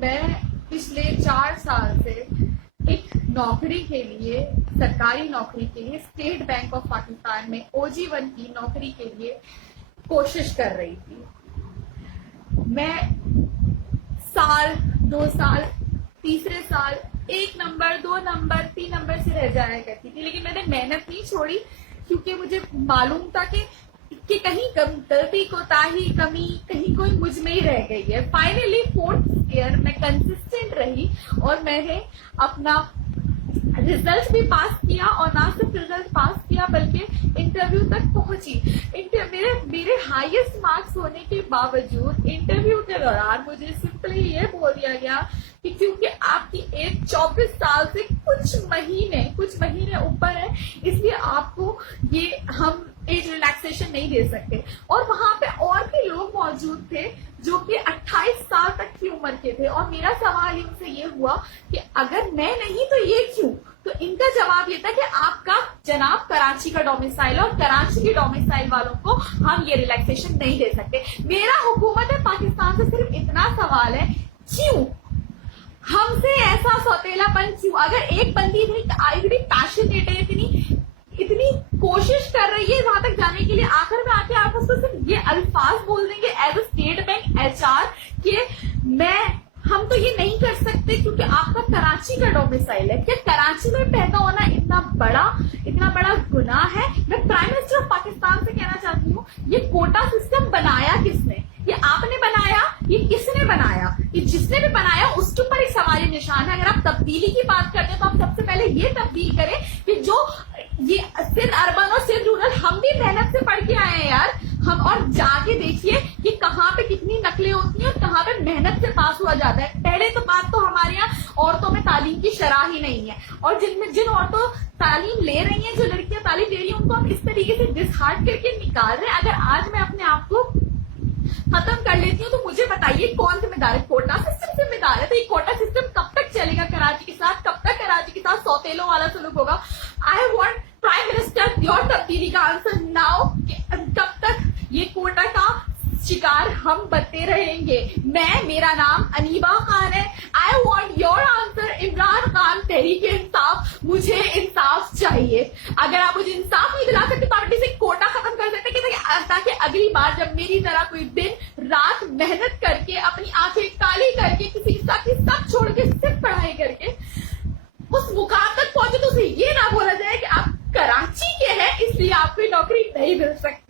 میں پچھلے 4 سال سے ایک نوکری کے لیے، سرکاری نوکری کے لیے اسٹیٹ بینک آف پاکستان میں OG1 کی نوکری کے لیے کوشش کر رہی تھی. میں سال 2 سال تیسرے سال 1 نمبر 2 نمبر 3 نمبر سے رہ جایا کرتی تھی، لیکن میں نے محنت نہیں چھوڑی کیونکہ مجھے معلوم تھا کہ کہیں غلطی کوتاہی کمی کہیں کوئی مجھ میں ہی رہ گئی ہے. فائنلی 4th ایئر میں کنسسٹنٹ رہی اور میں نے اپنا رزلٹ بھی پاس کیا، اور نہ صرف رزلٹ پاس کیا بلکہ انٹرویو تک پہنچی. میرے ہائیسٹ مارکس ہونے کے باوجود انٹرویو کے دوران مجھے سمپلی یہ بول دیا گیا کہ کیونکہ آپ کی ایج 24 سال سے کچھ مہینے اوپر ہے، اس لیے آپ کو یہ ہم ایج ریلیکسیشن نہیں دے سکتے. اور وہاں پہ اور بھی لوگ موجود تھے جو کہ 28 سال تک کی عمر کے تھے، اور میرا سوال ان سے یہ ہوا کہ اگر میں نہیں تو یہ کیوں؟ تو ان کا جواب یہ تھا کہ آپ کا جناب کراچی کا ڈومیسائل ہے اور کراچی کے ڈومیسائل والوں کو ہم یہ ریلیکسیشن نہیں دے سکتے. میرا حکومت پاکستان سے صرف اتنا سوال ہے، کیوں ہم سے ایسا سوتیلا پن کیوں؟ اگر ایک بندی اتنی پیشنیٹ ہے، اتنی کوشش کر رہی ہے وہاں تک جانے کے لیے، آخر میں آ کے آپ اس کو صرف یہ الفاظ بول دیں گے as a state bank HR کہ ہم تو یہ نہیں کر سکتے کیونکہ آپ کا کراچی کا ڈومیسائل ہے. کیا کراچی میں پیدا ہونا اتنا بڑا گناہ ہے؟ میں پرائم منسٹر آف پاکستان سے کہنا چاہتی ہوں، یہ کوٹا سسٹم بنایا کس نے؟ یہ آپ نے بنایا؟ یہ کس نے بنایا؟ یہ جس نے بھی بنایا اس کے اوپر ایک سوالی نشان ہے. اگر آپ تبدیلی کی بات کرتے ہیں تو آپ سب سے پہلے یہ تبدیل کریں کہ جو یہ صرف اربن اور صرف رورل، ہم بھی محنت سے پڑھ کے آئے ہیں یار. ہم اور جا کے دیکھیے کہ کہاں پہ کتنی نقلیں ہوتی ہیں اور کہاں پہ محنت سے پاس ہوا جاتا ہے. پہلے تو بات تو ہمارے یہاں عورتوں میں تعلیم کی شرح ہی نہیں ہے، اور جن عورتوں تعلیم لے رہی ہیں، جو لڑکیاں تعلیم لے رہی ہیں، ان کو ہم اس طریقے سے ڈسہارٹ کر کے نکال رہے ہیں. اگر آج میں اپنے آپ کو ختم کر لیتی ہوں تو مجھے بتائیے کون ذمہ دار ہے؟ کوٹا سسٹم ذمہ دار ہے. تو یہ کوٹا سسٹم کب تک چلے گا کراچی کے ساتھ؟ کب تک کراچی کے ساتھ سوتیلوں والا سلوک ہوگا؟ I want prime minister your تبدیلی کا آنسر ناؤ. کب تک یہ کوٹا کا شکار ہم بنتے رہیں گے؟ میرا نام انیبا خان ہے. I want your answer Imran Khan Tehreek Insaf. مجھے انصاف چاہیے. اگر آپ مجھے انصاف نہیں دلا سکتے تو آپ سے کوٹا ختم کر سکتے تاکہ اگلی بار جب میری طرح کوئی دن رات محنت کر کے اپنی آنکھیں کالی کر کے کسی سب چھوڑ کے صرف پڑھائی کر کے اس مقام تک پہنچے تو اسے یہ نہ بولا جائے کہ آپ کراچی کے ہیں اس لیے آپ کو نوکری نہیں مل سکتی.